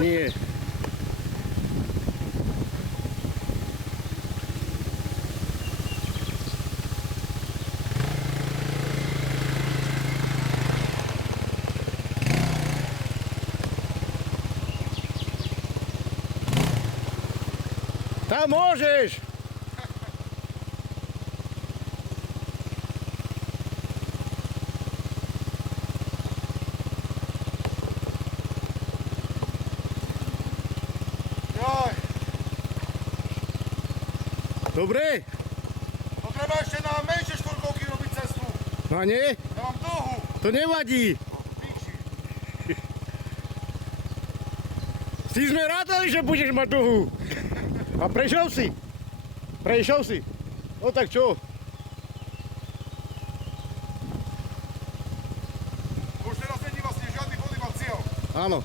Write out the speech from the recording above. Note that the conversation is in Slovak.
Nie. Tam môžeš! Joj, Dobre? to treba ešte na menšie štvorkovky robiť cestu. No a nie? Ja mám dlhú. To nevadí. Píči. Si sme rátali, že budeš mať dlhú. A prešiel si? Prešiel si? No tak čo? Už teraz není vlastne žiadny body, mal cieľ. Áno.